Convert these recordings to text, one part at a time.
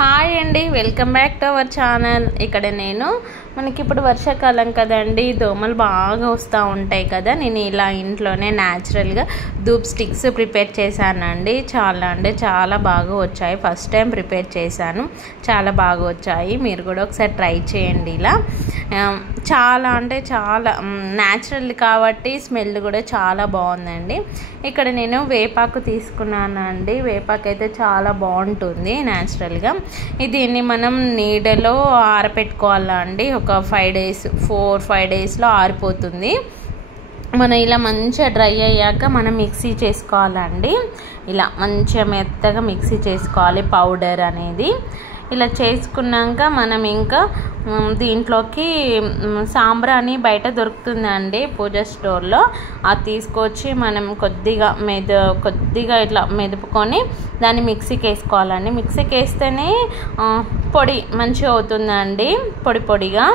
Hi అండి, welcome back to our channel. ఇక్కడ నేను మనకి ఇప్పుడు వర్షాకాలం కదండి, దోమలు బాగా వస్తూ ఉంటాయి కదా. నేను ఇలా ఇంట్లోనే న్యాచురల్గా ధూప్ స్టిక్స్ ప్రిపేర్ చేశానండి. చాలా బాగా వచ్చాయి. ఫస్ట్ టైం ప్రిపేర్ చేశాను, చాలా బాగా వచ్చాయి. మీరు కూడా ఒకసారి ట్రై చేయండి. ఇలా చాలా న్యాచురల్ కాబట్టి స్మెల్ కూడా చాలా బాగుందండి. ఇక్కడ నేను వేపాకు తీసుకున్నానండి. వేపాకు అయితే చాలా బాగుంటుంది న్యాచురల్గా. దీన్ని మనం నీడలో ఆరపెట్టుకోవాలండి. ఒక 4-5 డేస్లో ఆరిపోతుంది. మనం ఇలా మంచిగా డ్రై అయ్యాక మనం మిక్సీ చేసుకోవాలండి. ఇలా మంచిగా మెత్తగా మిక్సీ చేసుకోవాలి పౌడర్ అనేది. ఇలా చేసుకున్నాక మనం ఇంకా దీంట్లోకి సాంబ్రాణి బయట దొరుకుతుందండి పూజ స్టోర్లో. అది తీసుకొచ్చి మనం కొద్దిగా ఇట్లా మెదుపుకొని దాన్ని మిక్సీకి వేసుకోవాలండి. మిక్సీకి వేస్తేనే పొడి మంచిగా అవుతుందండి, పొడిగా.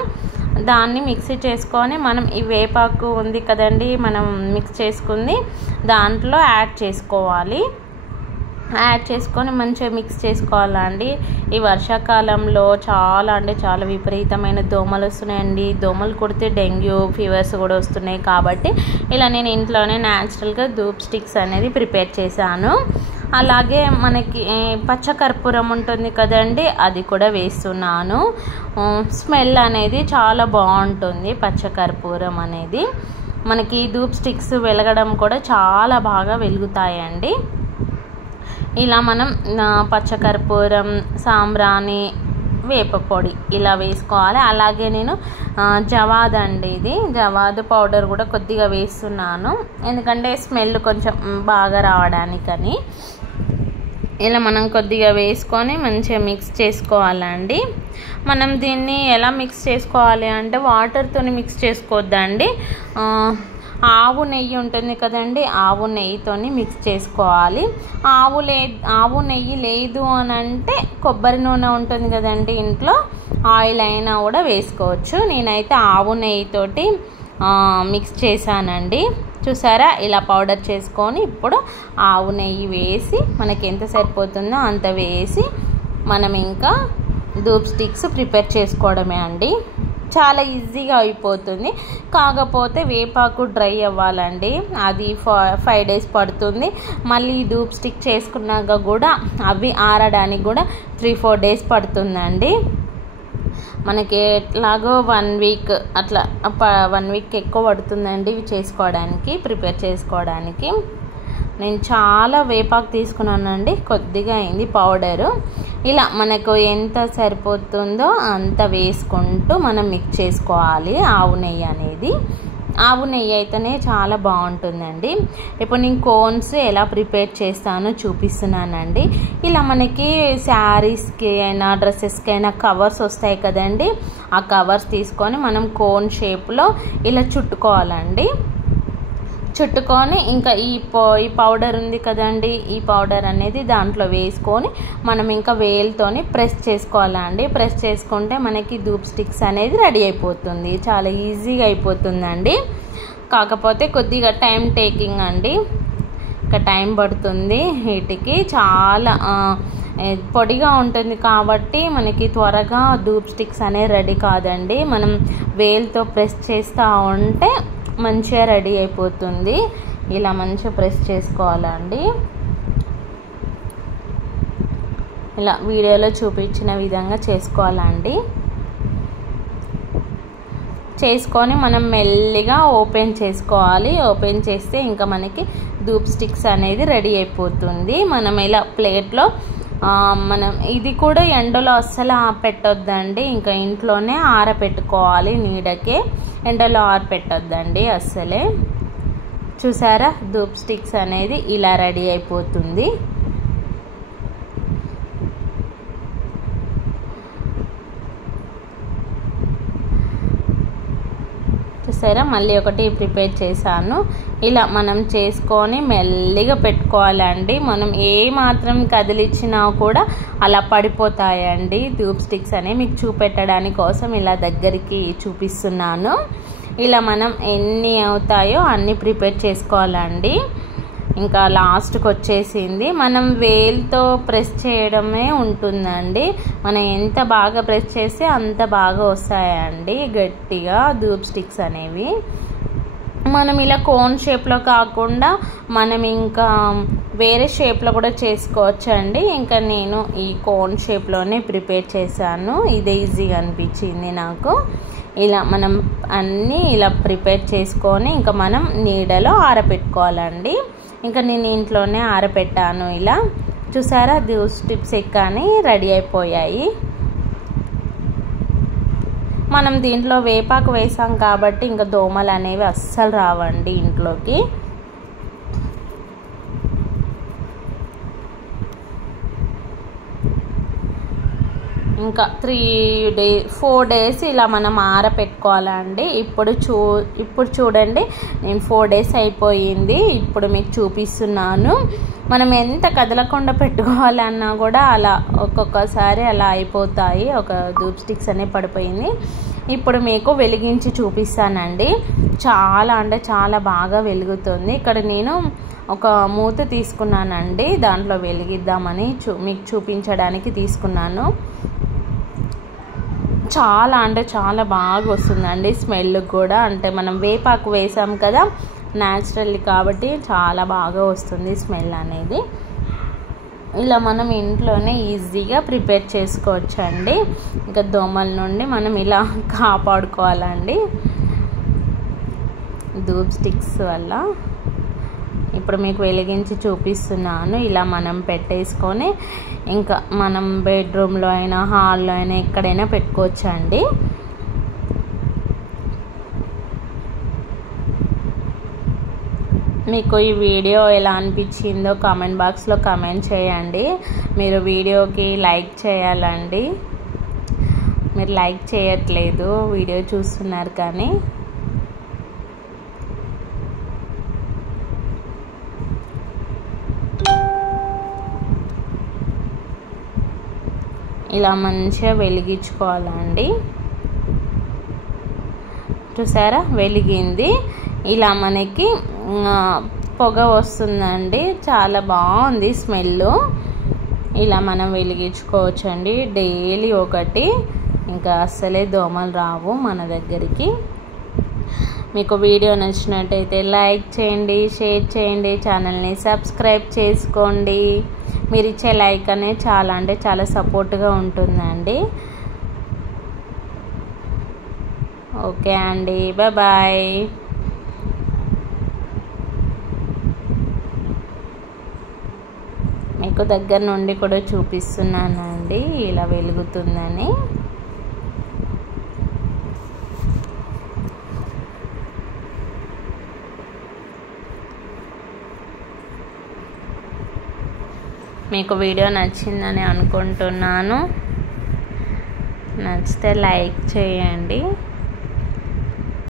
దాన్ని మిక్సీ చేసుకొని మనం ఈ వేపాకు ఉంది కదండి, మనం మిక్స్ చేసుకుంది దాంట్లో యాడ్ చేసుకొని మంచిగా మిక్స్ చేసుకోవాలండి. ఈ వర్షాకాలంలో చాలా విపరీతమైన దోమలు వస్తున్నాయండి. దోమలు కుడితే డెంగ్యూ ఫీవర్స్ కూడా వస్తున్నాయి. కాబట్టి ఇలా నేను ఇంట్లోనే న్యాచురల్గా ధూప్ స్టిక్స్ అనేది ప్రిపేర్ చేశాను. అలాగే మనకి పచ్చకర్పూరం ఉంటుంది కదండి, అది కూడా వేస్తున్నాను. స్మెల్ అనేది చాలా బాగుంటుంది పచ్చకర్పూరం అనేది. మనకి ధూప్ స్టిక్స్ వెలగడం కూడా చాలా బాగా వెలుగుతాయండి. ఇలా మనం పచ్చకర్పూరం, సాంబ్రాణి, వేప పొడి ఇలా వేసుకోవాలి. అలాగే నేను జవాద్ అండి, ఇది జవాద్ పౌడర్ కూడా కొద్దిగా వేస్తున్నాను, ఎందుకంటే స్మెల్ కొంచెం బాగా రావడానికని. ఇలా మనం కొద్దిగా వేసుకొని మంచిగా మిక్స్ చేసుకోవాలండి. మనం దీన్ని ఎలా మిక్స్ చేసుకోవాలి అంటే వాటర్తో మిక్స్ చేసుకోవద్దండి. ఆవు నెయ్యి ఉంటుంది కదండి, ఆవు నెయ్యితోని మిక్స్ చేసుకోవాలి. ఆవు నెయ్యి లేదు అని అంటే కొబ్బరి నూనె ఉంటుంది కదండి ఇంట్లో, ఆయిల్ అయినా కూడా వేసుకోవచ్చు. నేనైతే ఆవు నెయ్యితోటి మిక్స్ చేశానండి. చూసారా, ఇలా పౌడర్ చేసుకొని ఇప్పుడు ఆవు నెయ్యి వేసి మనకి ఎంత సరిపోతుందో అంత వేసి మనం ఇంకా ధూప్ స్టిక్స్ ప్రిపేర్ చేసుకోవడమే అండి. చాలా ఈజీగా అయిపోతుంది. కాకపోతే వేపాకు డ్రై అవ్వాలండి, అది 5 డేస్ పడుతుంది. మళ్ళీ ధూప్ స్టిక్ చేసుకున్నాక కూడా అవి ఆరడానికి కూడా 3-4 డేస్ పడుతుందండి. మనకి ఎట్లాగో 1 వీక్ అట్లా 1 వీక్ ఎక్కువ పడుతుందండి ఇవి ప్రిపేర్ చేసుకోవడానికి. నేను చాలా వేపాకు తీసుకున్నానండి, కొద్దిగా అయింది పౌడరు. ఇలా మనకు ఎంత సరిపోతుందో అంత వేసుకుంటూ మనం మిక్స్ చేసుకోవాలి. ఆవు నెయ్యి అనేది, ఆవు నెయ్యి అయితేనే చాలా బాగుంటుందండి. ఇప్పుడు నేను కోన్స్ ఎలా ప్రిపేర్ చేస్తానో చూపిస్తున్నానండి. ఇలా మనకి శారీస్కి అయినా డ్రెస్సెస్కి అయినా కవర్స్ వస్తాయి కదండి, ఆ కవర్స్ తీసుకొని మనం కోన్ షేప్లో ఇలా చుట్టుకోవాలండి. చుట్టుకొని ఇంకా ఈ పౌడర్ ఉంది కదండి, ఈ పౌడర్ అనేది దాంట్లో వేసుకొని మనం ఇంకా వేలుతోని ప్రెస్ చేసుకోవాలండి. ప్రెస్ చేసుకుంటే మనకి ధూప్ స్టిక్స్ అనేది రెడీ అయిపోతుంది. చాలా ఈజీగా అయిపోతుందండి. కాకపోతే కొద్దిగా టైం టేకింగ్ అండి, ఇంకా టైం పడుతుంది. వీటికి చాలా పొడిగా ఉంటుంది కాబట్టి మనకి త్వరగా ధూప్ స్టిక్స్ అనేవి రెడీ కాదండి. మనం వేలుతో ప్రెస్ చేస్తూ ఉంటే మంచిగా రెడీ అయిపోతుంది. ఇలా మంచిగా ప్రెస్ చేసుకోవాలండి. ఇలా వీడియోలో చూపించిన విధంగా చేసుకోవాలండి. చేసుకొని మనం మెల్లిగా ఓపెన్ చేసుకోవాలి. ఓపెన్ చేస్తే ఇంకా మనకి ధూప్ స్టిక్స్ అనేది రెడీ అయిపోతుంది. మనం ఇలా ప్లేట్లో మనం ఇది కూడా ఎండలో అస్సలు పెట్టొద్దండి, ఇంకా ఇంట్లోనే ఆరపెట్టుకోవాలి. నీడకే, ఎండలో ఆరపెట్టొద్దండి అస్సలే. చూసారా, ధూప్ స్టిక్స్ అనేది ఇలా రెడీ అయిపోతుంది. చూసారా, మళ్ళీ ఒకటి ప్రిపేర్ చేశాను. ఇలా మనం చేసుకొని మెల్లిగా పెట్టుకోవాలండి. మనం ఏ మాత్రం కదిలిచ్చినా కూడా అలా పడిపోతాయండి ధూప్ స్టిక్స్ అనేవి. మీకు చూపెట్టడానికి కోసం ఇలా దగ్గరికి చూపిస్తున్నాను. ఇలా మనం ఎన్ని అవుతాయో అన్ని ప్రిపేర్ చేసుకోవాలండి. ఇంకా లాస్ట్కి వచ్చేసింది. మనం వేలుతో ప్రెస్ చేయడమే ఉంటుందండి. మనం ఎంత బాగా ప్రెస్ చేస్తే అంత బాగా వస్తాయండి గట్టిగా ధూప్ స్టిక్స్ అనేవి. మనం ఇలా కోన్ షేప్లో కాకుండా మనం ఇంకా వేరే షేప్లో కూడా చేసుకోవచ్చు అండి. ఇంకా నేను ఈ కోన్ షేప్లోనే ప్రిపేర్ చేశాను. ఇదే ఈజీగా అనిపించింది నాకు. ఇలా మనం అన్నీ ఇలా ప్రిపేర్ చేసుకొని ఇంకా మనం నీడలో ఆరబెట్టుకోవాలండి. ఇంకా నేను ఇంట్లోనే ఆరబెట్టాను. ఇలా చూసారా ధూప్ స్టిక్స్ కానీ రెడీ అయిపోయాయి. మనం దీంట్లో వేపాకు వేసాం కాబట్టి ఇంకా దోమలు అనేవి అస్సలు రావండి ఇంట్లోకి. ఇంకా 4 డేస్ ఇలా మనం ఆరబెట్టుకోవాలండి. ఇప్పుడు చూడండి నేను 4 డేస్ అయిపోయింది. ఇప్పుడు మీకు చూపిస్తున్నాను. మనం ఎంత కదలకుండా పెట్టుకోవాలన్నా కూడా అలా ఒక్కొక్కసారి అలా అయిపోతాయి. ఒక ధూప్ స్టిక్స్ అనేవి పడిపోయింది. ఇప్పుడు మీకు వెలిగించి చూపిస్తానండి. చాలా అంటే చాలా బాగా వెలుగుతుంది. ఇక్కడ నేను ఒక మూత తీసుకున్నానండి. దాంట్లో వెలిగిద్దామని మీకు చూపించడానికి తీసుకున్నాను. చాలా అంటే చాలా బాగా వస్తుందండి స్మెల్ కూడా. అంటే మనం వేపాకు వేసాం కదా న్యాచురల్ కాబట్టి చాలా బాగా వస్తుంది స్మెల్ అనేది. ఇలా మనం ఇంట్లోనే ఈజీగా ప్రిపేర్ చేసుకోవచ్చు అండి. ఇంకా దోమల నుండి మనం ఇలా కాపాడుకోవాలండి ధూప్ స్టిక్స్ వల్ల. ఇప్పుడు మీకు వెలిగించి చూపిస్తున్నాను. ఇలా మనం పెట్టేసుకొని ఇంకా మనం బెడ్రూమ్లో అయినా హాల్లో అయినా ఎక్కడైనా పెట్టుకోవచ్చు అండి. మీకు ఈ వీడియో ఎలా అనిపించిందో కామెంట్ బాక్స్లో కామెంట్ చేయండి. మీరు వీడియోకి లైక్ చేయాలండి. మీరు లైక్ చేయట్లేదు, వీడియో చూస్తున్నారు కానీ. ఇలా మంచిగా వెలిగించుకోవాలండి. చూసారా వెలిగింది. ఇలా మనకి పొగ వస్తుందండి. చాలా బాగుంది స్మెల్. ఇలా మనం వెలిగించుకోవచ్చు అండి డైలీ ఒకటి. ఇంకా అస్సలే దోమలు రావు మన దగ్గరికి. మీకు వీడియో నచ్చినట్టయితే లైక్ చేయండి, షేర్ చేయండి, ఛానల్ని సబ్స్క్రైబ్ చేసుకోండి. మీరు ఇచ్చే లైక్ అనేది చాలా అంటే చాలా సపోర్ట్గా ఉంటుందండి. ఓకే అండి, బాయ్. మీకు దగ్గర నుండి కూడా చూపిస్తున్నానండి ఇలా వెలుగుతుందని. మీకు వీడియో నచ్చిందని అనుకుంటున్నాను. నచ్చితే లైక్ చేయండి.